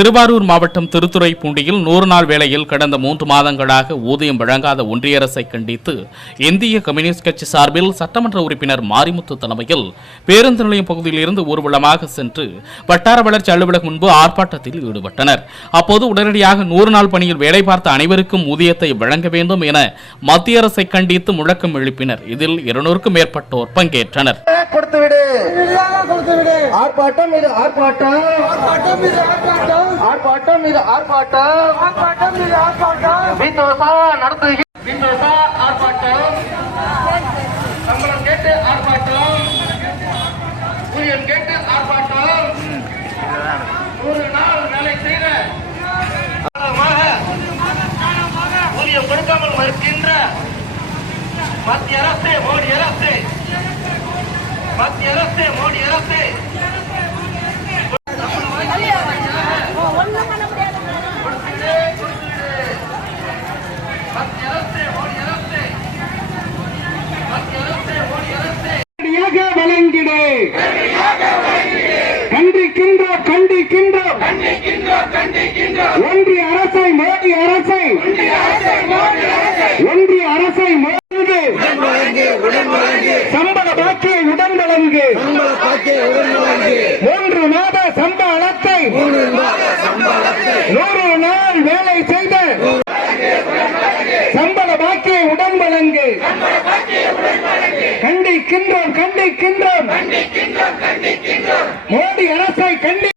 திருவாரூர் மாவட்டம் திருத்துறைப்பூண்டியில் நூறு நாள் வேளையில் கடந்த மூன்று மாதங்களாக ஊதியம் வழங்காத ஒன்றிய அரசை கண்டித்து இந்திய கம்யூனிஸ்ட் கட்சி சார்பில் சட்டமன்ற உறுப்பினர் மாரிமுத்து தலைமையில் பேருந்து நிலையம் பகுதியில் இருந்து ஊர்வலமாக சென்று வட்டார வளர்ச்சி அலுவலகம் முன்பு ஆர்ப்பாட்டத்தில் ஈடுபட்டனர். அப்போது உடனடியாக நூறு நாள் பணியில் வேலை பார்த்த அனைவருக்கும் ஊதியத்தை வழங்க வேண்டும் என மத்திய அரசை கண்டித்து முழக்கம் எழுப்பினர். இதில் இருநூறுக்கும் மேற்பட்டோர் பங்கேற்றனர். ஆர்ப்பாட்டம் இது ஆர்ப்பாட்டம். ஆர்ப்பாட்டம் இது ஆர்ப்பாட்டம். ஆர்ப்பாட்டம் இது ஆர்ப்பாட்டம். ஆர்ப்பாட்டம் இது ஆர்ப்பாட்டம். பிந்தோசா நடத்துகிற பிந்தோசா ஆர்ப்பாட்டம். சம்பளம் கேட்டு ஆர்ப்பாட்டம். ஊதியம் கேட்டு ஆர்ப்பாட்டம். நூறு நாள் வேலை செய்த ஊதியம் கொடுக்காமல் மறுக்கின்ற மத்திய அரசு மோடி அரசு மத்திய அரசு மோடி அரசு கண்டிக்கின்றோம் கண்டிக்கின்றோம். ஒன்றிய அரசை மோடி அரசை. ஒன்றிய அரசை மோடி சம்பள பாக்கி வழங்கு மூன்று மாத சம்பளத்தை நூறு நாள் வேலை செய்த சம்பள பாக்கியை உடன் வழங்கு. கண்டிக்கின்றோம் கண்டிக்கின்றோம். மோடி அரசை கண்டி